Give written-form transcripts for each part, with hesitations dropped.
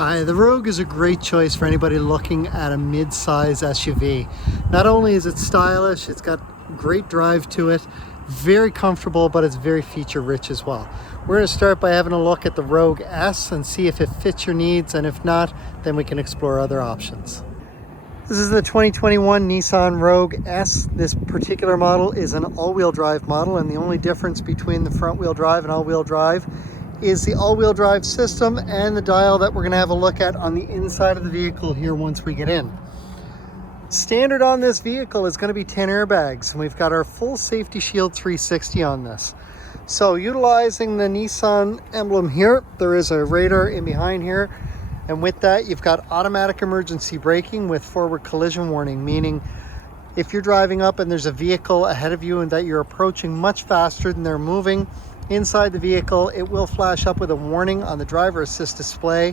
Hi, the Rogue is a great choice for anybody looking at a mid-size SUV. Not only is it stylish, it's got great drive to it, very comfortable, but it's very feature-rich as well. We're going to start by having a look at the Rogue S and see if it fits your needs, and if not, then we can explore other options. This is the 2021 Nissan Rogue S. This particular model is an all-wheel drive model, and the only difference between the front-wheel drive and all-wheel drive is the all-wheel drive system and the dial that we're going to have a look at on the inside of the vehicle here once we get in. Standard on this vehicle is going to be 10 airbags, and we've got our full safety shield 360 on this. So utilizing the Nissan emblem here, there is a radar in behind here, and with that you've got automatic emergency braking with forward collision warning, meaning if you're driving up and there's a vehicle ahead of you and that you're approaching much faster than they're moving inside the vehicle, it will flash up with a warning on the driver assist display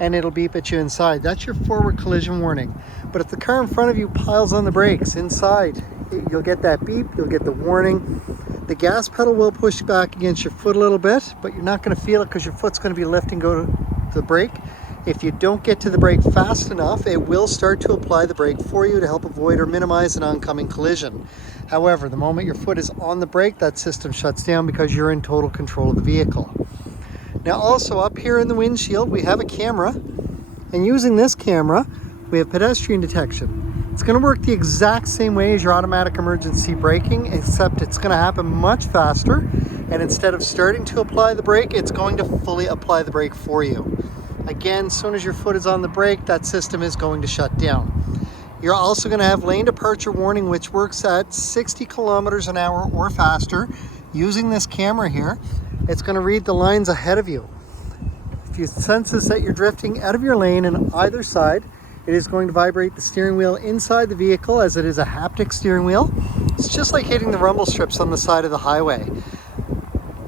and it'll beep at you inside. That's your forward collision warning. But if the car in front of you piles on the brakes inside, you'll get that beep, you'll get the warning. The gas pedal will push back against your foot a little bit, but you're not going to feel it because your foot's going to be lifting go to the brake. If you don't get to the brake fast enough, it will start to apply the brake for you to help avoid or minimize an oncoming collision. However, the moment your foot is on the brake, that system shuts down because you're in total control of the vehicle. Now also up here in the windshield, we have a camera, and using this camera, we have pedestrian detection. It's going to work the exact same way as your automatic emergency braking, except it's going to happen much faster, and instead of starting to apply the brake, it's going to fully apply the brake for you. Again, as soon as your foot is on the brake, that system is going to shut down. You're also going to have lane departure warning, which works at 60 kilometers an hour or faster. Using this camera here, it's going to read the lines ahead of you. If it senses that you're drifting out of your lane on either side, it is going to vibrate the steering wheel inside the vehicle, as it is a haptic steering wheel. It's just like hitting the rumble strips on the side of the highway.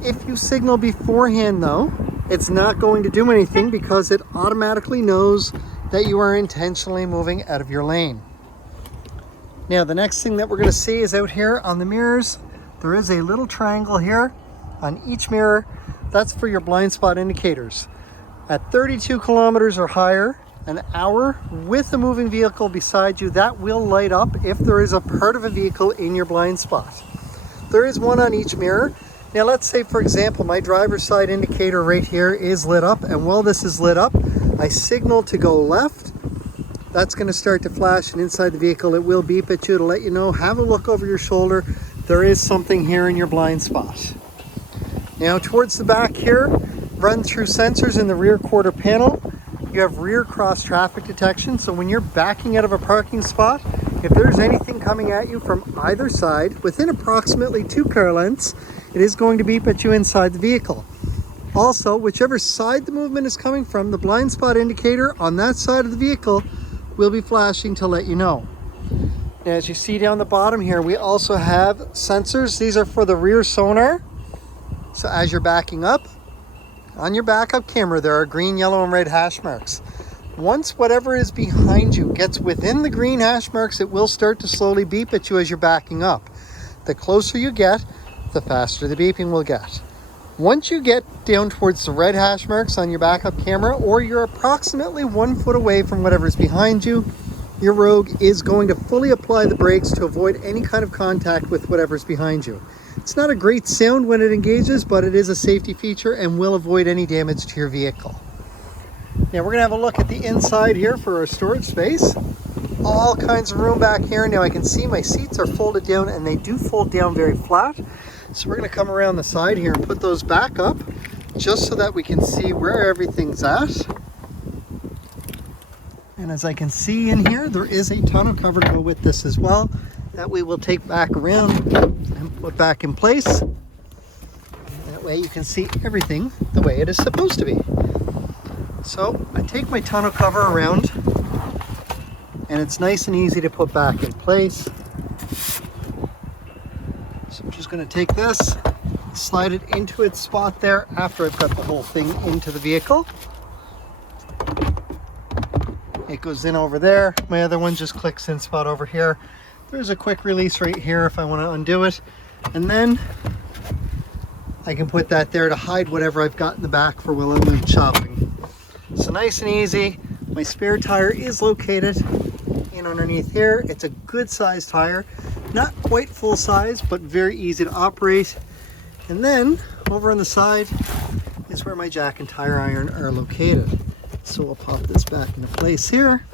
If you signal beforehand though, it's not going to do anything because it automatically knows that you are intentionally moving out of your lane. Now the next thing that we're going to see is out here on the mirrors. There is a little triangle here on each mirror. That's for your blind spot indicators. At 32 kilometers or higher an hour with a moving vehicle beside you, that will light up if there is a part of a vehicle in your blind spot. There is one on each mirror. Now let's say, for example, my driver's side indicator right here is lit up, and while this is lit up, I signal to go left. That's going to start to flash, and inside the vehicle it will beep at you to let you know, have a look over your shoulder, there is something here in your blind spot. Now towards the back here, run through sensors in the rear quarter panel. You have rear cross traffic detection, so when you're backing out of a parking spot, if there's anything coming at you from either side within approximately 2 car lengths, it is going to beep at you inside the vehicle. Also, whichever side the movement is coming from, the blind spot indicator on that side of the vehicle will be flashing to let you know. Now, as you see down the bottom here, we also have sensors. These are for the rear sonar. So as you're backing up, on your backup camera, there are green, yellow, and red hash marks. Once whatever is behind you gets within the green hash marks, it will start to slowly beep at you as you're backing up. The closer you get, the faster the beeping will get. Once you get down towards the red hash marks on your backup camera, or you're approximately 1 foot away from whatever's behind you, your Rogue is going to fully apply the brakes to avoid any kind of contact with whatever's behind you. It's not a great sound when it engages, but it is a safety feature and will avoid any damage to your vehicle. Now we're going to have a look at the inside here for our storage space. All kinds of room back here. Now I can see my seats are folded down, and they do fold down very flat. So we're going to come around the side here and put those back up just so that we can see where everything's at. And as I can see in here, there is a tonneau cover to go with this as well that we will take back around and put back in place. That way you can see everything the way it is supposed to be. So I take my tonneau cover around, and it's nice and easy to put back in place. So I'm just going to take this, slide it into its spot there after I've got the whole thing into the vehicle. It goes in over there. My other one just clicks in spot over here. There's a quick release right here if I want to undo it. And then I can put that there to hide whatever I've got in the back for while I'm shopping. So nice and easy. My spare tire is located in underneath here. It's a good sized tire, not quite full size, but very easy to operate. And then over on the side is where my jack and tire iron are located. So we'll pop this back into place here,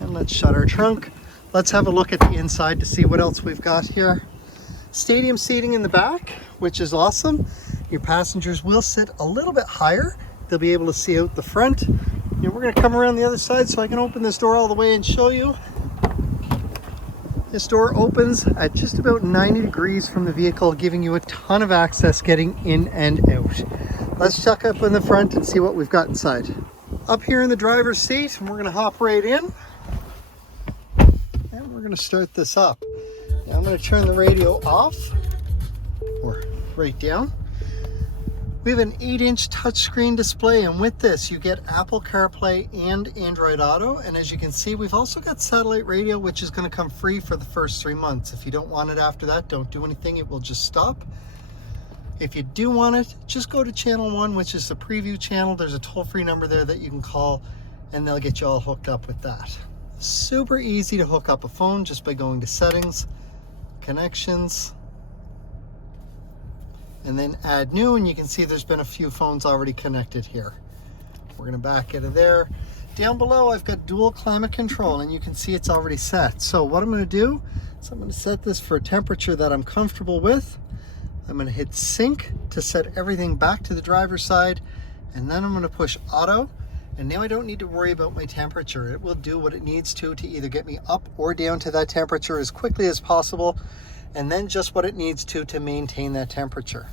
and let's shut our trunk. Let's have a look at the inside to see what else we've got here. Stadium seating in the back, which is awesome. Your passengers will sit a little bit higher. They'll be able to see out the front. And we're going to come around the other side so I can open this door all the way and show you. This door opens at just about 90 degrees from the vehicle, giving you a ton of access getting in and out. Let's check up in the front and see what we've got inside. Up here in the driver's seat, and we're going to hop right in. And we're going to start this up. Now I'm going to turn the radio off, or right down. We have an 8-inch touchscreen display, and with this you get Apple CarPlay and Android Auto. And as you can see, we've also got satellite radio, which is going to come free for the first 3 months. If you don't want it after that, don't do anything, it will just stop. If you do want it, just go to channel 1, which is the preview channel. There's a toll-free number there that you can call, and they'll get you all hooked up with that. Super easy to hook up a phone just by going to settings, connections, and then add new, and you can see there's been a few phones already connected here. We're going to back out of there. Down below I've got dual climate control, and you can see it's already set. So what I'm going to do is I'm going to set this for a temperature that I'm comfortable with. I'm going to hit sync to set everything back to the driver's side, and then I'm going to push auto, and now I don't need to worry about my temperature. It will do what it needs to either get me up or down to that temperature as quickly as possible, and then just what it needs to maintain that temperature.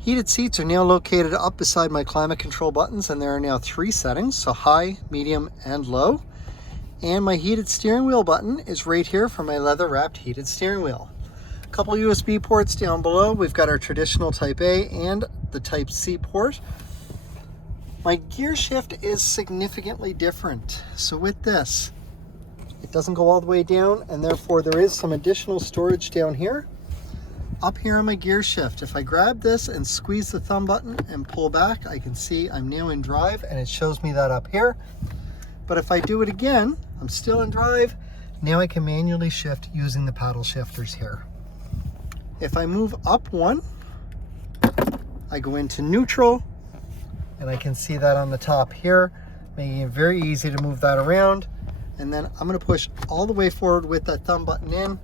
Heated seats are now located up beside my climate control buttons, and there are now 3 settings, so high, medium, and low. And my heated steering wheel button is right here for my leather wrapped heated steering wheel. A couple USB ports down below. We've got our traditional Type A and the Type C port. My gear shift is significantly different. So with this, it doesn't go all the way down, and therefore there is some additional storage down here. Up here on my gear shift, if I grab this and squeeze the thumb button and pull back, I can see I'm now in drive, and it shows me that up here. But if I do it again, I'm still in drive. Now I can manually shift using the paddle shifters here. If I move up one, I go into neutral, and I can see that on the top here, making it very easy to move that around. And then I'm going to push all the way forward with that thumb button in,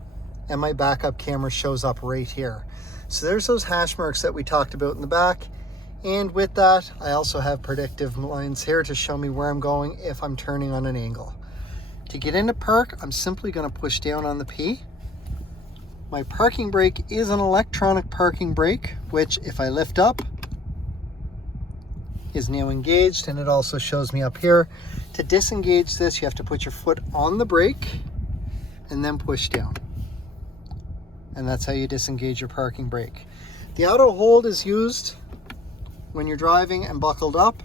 and my backup camera shows up right here. So there's those hash marks that we talked about in the back. And with that, I also have predictive lines here to show me where I'm going if I'm turning on an angle. To get into park, I'm simply going to push down on the P. My parking brake is an electronic parking brake, which if I lift up, is now engaged, and it also shows me up here. To disengage this, you have to put your foot on the brake and then push down. And that's how you disengage your parking brake. The auto hold is used when you're driving and buckled up.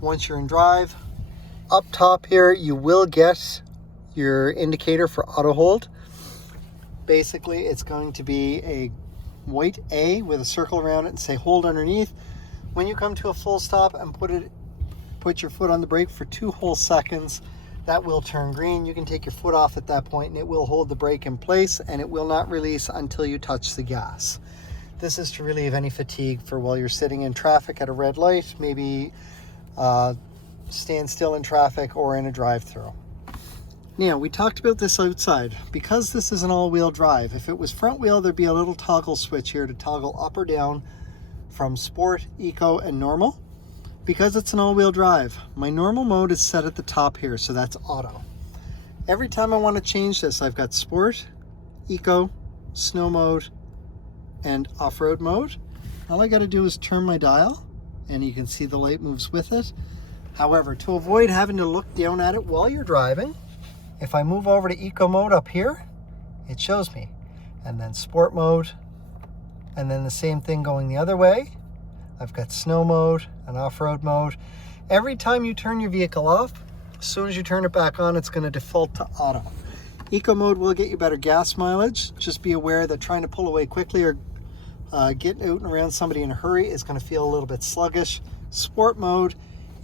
Once you're in drive, up top here, you will get your indicator for auto hold. Basically, it's going to be a white A with a circle around it and say hold underneath. When you come to a full stop and put your foot on the brake for 2 whole seconds, that will turn green. You can take your foot off at that point, and it will hold the brake in place, and it will not release until you touch the gas. This is to relieve any fatigue for while you're sitting in traffic at a red light, maybe stand still in traffic or in a drive-through. Now, we talked about this outside. Because this is an all-wheel drive, if it was front wheel, there'd be a little toggle switch here to toggle up or down from sport, eco, and normal. Because it's an all-wheel drive, my normal mode is set at the top here, so that's auto. Every time I want to change this, I've got sport, eco, snow mode, and off-road mode. All I got to do is turn my dial, and you can see the light moves with it. However, to avoid having to look down at it while you're driving, if I move over to eco mode up here, it shows me. And then sport mode, and then the same thing going the other way. I've got snow mode and off-road mode. Every time you turn your vehicle off, as soon as you turn it back on, it's going to default to auto. Eco mode will get you better gas mileage. Just be aware that trying to pull away quickly or get out and around somebody in a hurry is going to feel a little bit sluggish. Sport mode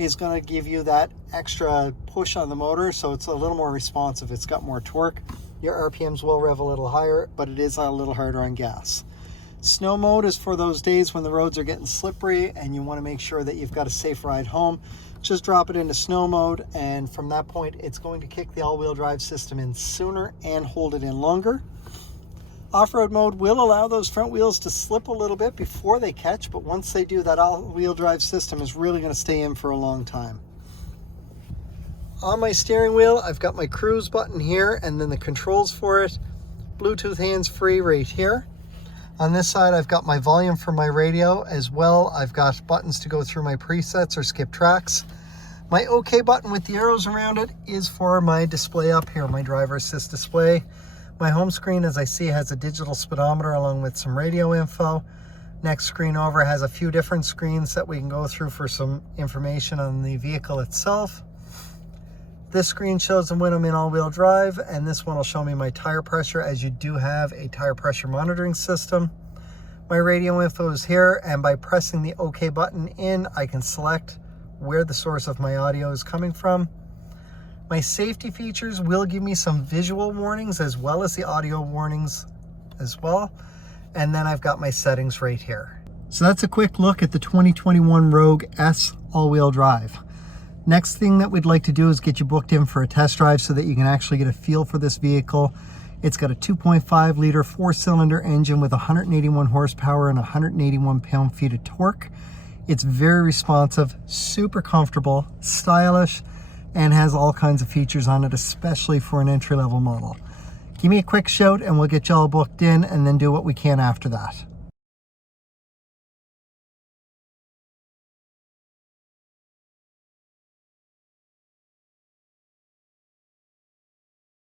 is going to give you that extra push on the motor, so it's a little more responsive. It's got more torque. Your RPMs will rev a little higher, but it is a little harder on gas. Snow mode is for those days when the roads are getting slippery and you want to make sure that you've got a safe ride home. Just drop it into snow mode, and from that point it's going to kick the all-wheel drive system in sooner and hold it in longer. Off-road mode will allow those front wheels to slip a little bit before they catch, but once they do, that all-wheel drive system is really going to stay in for a long time. On my steering wheel, I've got my cruise button here and then the controls for it. Bluetooth hands-free right here. On this side, I've got my volume for my radio as well. I've got buttons to go through my presets or skip tracks. My OK button with the arrows around it is for my display up here, my driver assist display. My home screen, as I see, has a digital speedometer along with some radio info. Next screen over has a few different screens that we can go through for some information on the vehicle itself. This screen shows them when I'm in all-wheel drive, and this one will show me my tire pressure, as you do have a tire pressure monitoring system. My radio info is here, and by pressing the OK button in, I can select where the source of my audio is coming from. My safety features will give me some visual warnings as well as the audio warnings as well. And then I've got my settings right here. So that's a quick look at the 2021 Rogue S all-wheel drive. Next thing that we'd like to do is get you booked in for a test drive so that you can actually get a feel for this vehicle. It's got a 2.5 liter 4-cylinder engine with 181 horsepower and 181 pound-feet of torque. It's very responsive, super comfortable, stylish, and has all kinds of features on it, especially for an entry-level model. Give me a quick shout and we'll get you all booked in and then do what we can after that.